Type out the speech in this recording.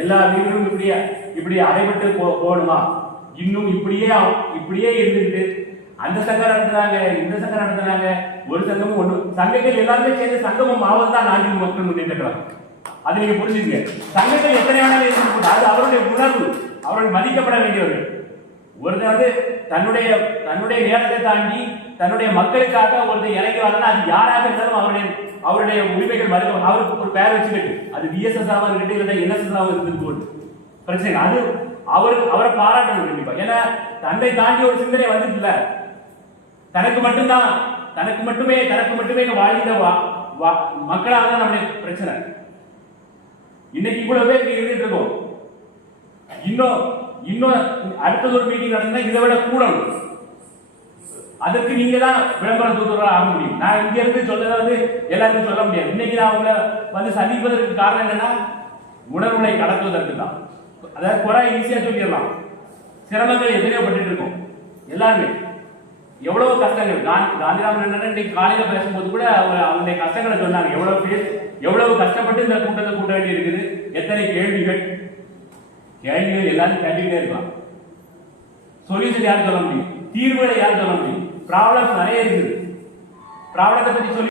எல்லா வீடுகளும் இப்படி அடைபட்டு போகணுமா? இன்னும் இப்படியே இருந்துட்டு அந்த சங்கம் நடத்துறாங்க, இந்த சங்கம் நடத்துறாங்க, ஒரு சங்கமும் ஒண்ணு சங்கங்கள் எல்லாருமே சேர்ந்து சங்கமும் ஆவதுதான் நாட்டின் மக்கள் முன்னேற்றம். அது நீங்க புரிஞ்சுங்க. சங்கங்கள் எத்தனை வேணாலும் இருந்து அது அவருடைய உணர்வு, அவர்கள் மதிக்கப்பட வேண்டியவர்கள். ஒருத்தர் தன்னுடைய நேரத்தை தாண்டி தன்னுடைய மக்களுக்காக ஒருத்தர் இறங்கி வரலாம். அது யாராக இருந்தாலும் அவருடைய உரிமைகள் மறுக்க அவருக்கு ஒரு பேர் வச்சுக்கிட்டு அது விஎஸ்எஸ் ஆக இருக்கட்டும் இல்லை என்எஸ்எஸ் ஆக இருந்து பிரச்சனை. அது அவரை பாராட்டணும் கண்டிப்பா. ஏன்னா தன்னை தாண்டி ஒரு சிந்தனை வந்துட்டுல தனக்கு மட்டுமே வாழ்ந்த மக்களாக தான் நம்முடைய பிரச்சனை. இன்னைக்கு இவ்வளவு பேர் இருந்துட்டு இருக்கோம். இன்னும் அடுத்தது ஒரு மீட்டிங் நடந்தா இதை விட கூடணும். அதுக்கு நீங்க தான் விளம்பரம் தூத்துறா ஆக முடியும். நான் இங்க இருந்து சொல்றதாவது எல்லாருக்கும் சொல்ல முடியாது. இன்னைக்கு நான் அவங்களை சந்திப்பதற்கு காரணம் என்னன்னா உணர்வுகளை கடத்துவதற்கு தான். அதாவது குறை ஈஸியா சொல்லிடலாம், சிரமங்கள் எத்தனையோ பட்டு இருக்கோம் எல்லாருமே. எவ்வளவு கஷ்டங்கள் காந்திராமன் இன்னைக்கு காலையில பேசும்போது கூட அவங்களுடைய கஷ்டங்களை சொன்னாங்க. எவ்வளவு கஷ்டப்பட்டு இந்த கூட்டத்தை கூட்ட வேண்டி இருக்குது, எத்தனை கேள்விகள் எல்லாரும் கேட்டுக்கிட்டே இருக்கலாம். சொல்யூஷன் யார் சொல்ல முடியும்? தீர்வுகளை யார் சொல்ல முடியும்? ப்ராப்ளம்ஸ் நிறைய இருக்குது. ப்ராப்ளத்தை பத்தி சொல்லி